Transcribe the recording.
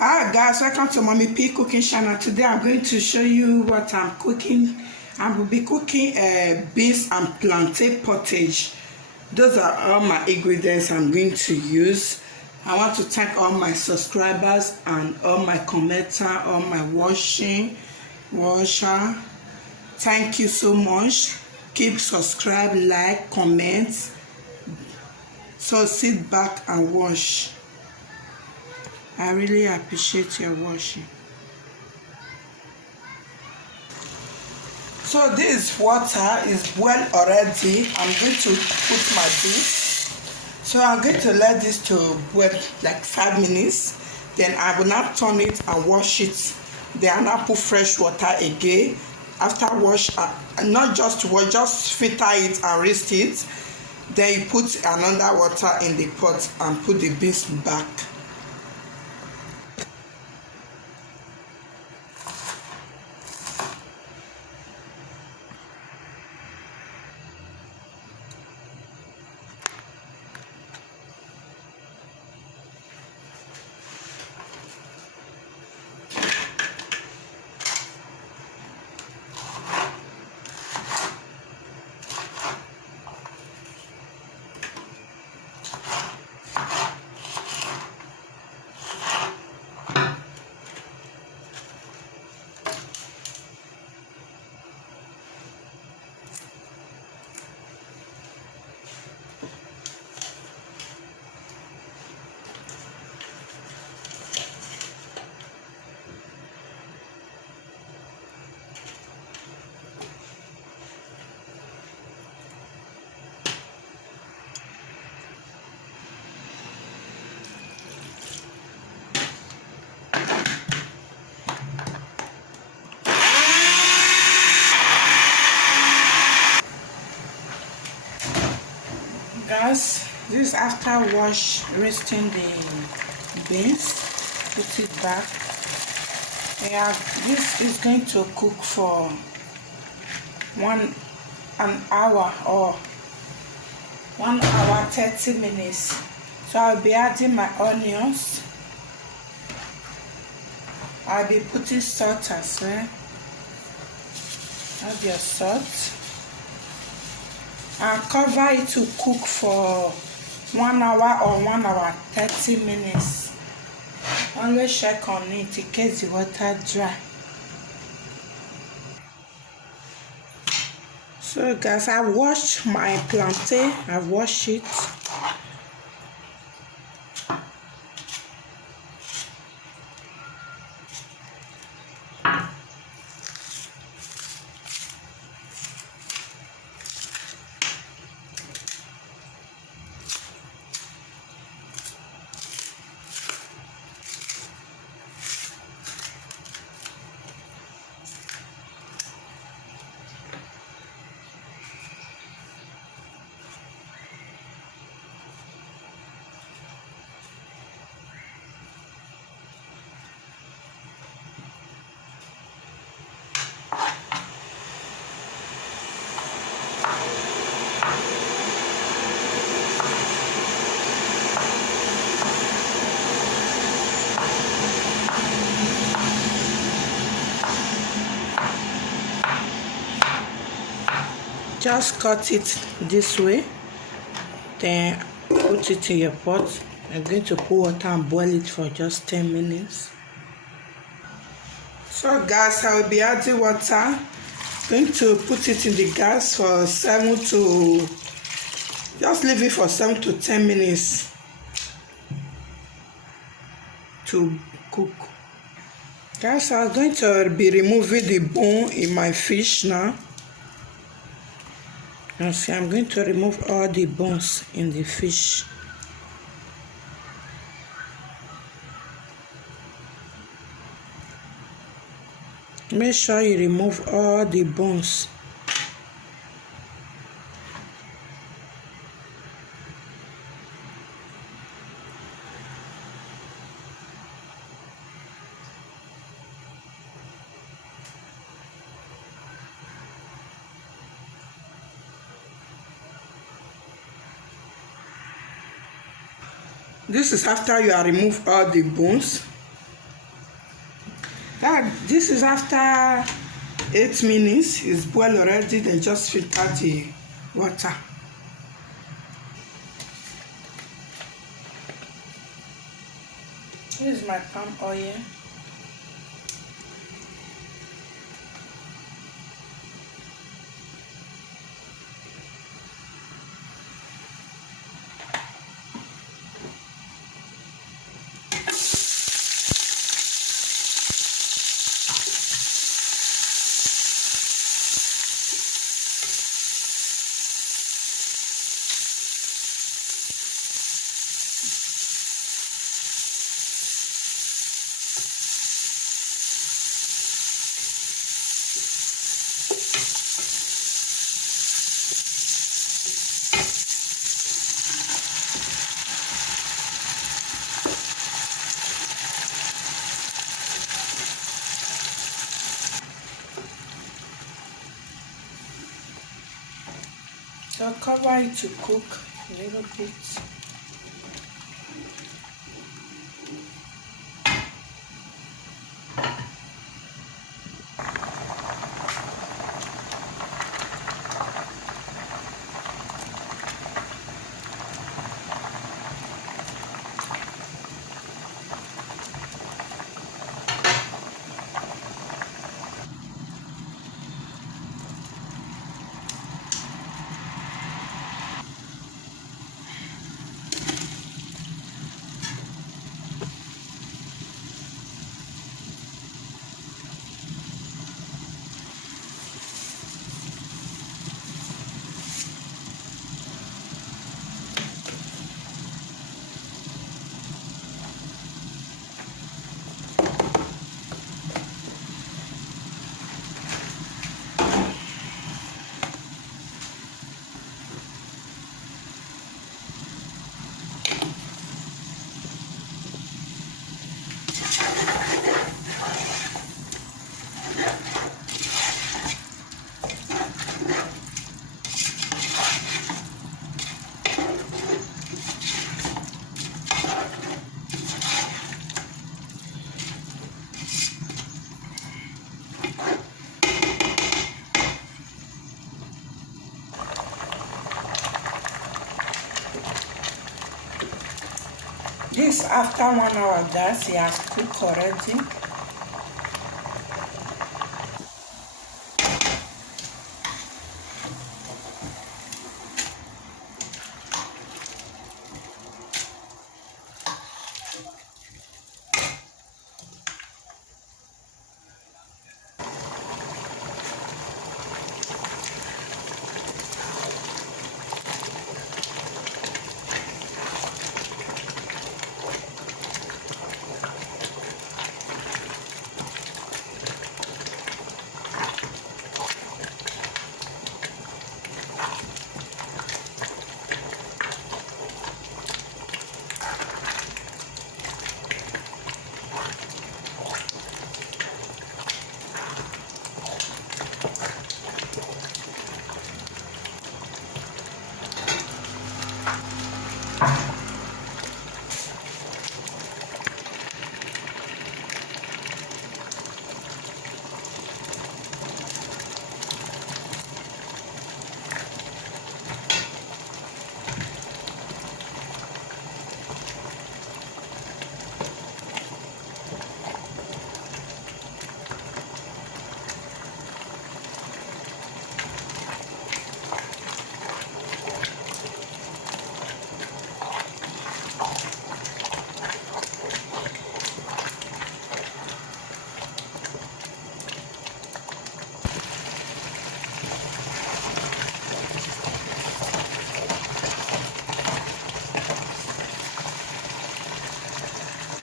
Hi guys, welcome to Mommy P cooking channel. Today I'm going to show you what I'm cooking. I will be cooking beans and plantain potage. Those are all my ingredients I'm going to use. I want to thank all my subscribers and all my commenter, all my watcher. Thank you so much. Keep subscribe, like, comment. So sit back and watch. I really appreciate your watching. So this water is boiled already. I'm going to put my beans. So I'm going to let this to boil like 5 minutes. Then I will now turn it and wash it. Then I'll put fresh water again. After wash, not just wash, just filter it and rinse it. Then you put another water in the pot and put the beans back. Guys, this is after rinsing the beans. Put it back. Yeah, this is going to cook for an hour or 1 hour 30 minutes. So I'll be adding my onions. I'll be putting salt as well. Add your salt. And cover it to cook for 1 hour or 1 hour 30 minutes. Always check on it in case the water dry. So guys, I washed my plantain. I washed it. Just cut it this way, then put it in your pot. I'm going to put water and boil it for just 10 minutes. So guys, I will be adding water. Going to put it in the gas for just leave it for 7 to 10 minutes to cook. Guys, I'm going to be removing the bone in my fish now. Now see, I'm going to remove all the bones in the fish. Make sure you remove all the bones. This is after you have removed all the bones. this is after 8 minutes. It's boiled already. Then just filter the water. This is my palm oil. So cover it to cook a little bit. This after 1 hour that it has cooked already.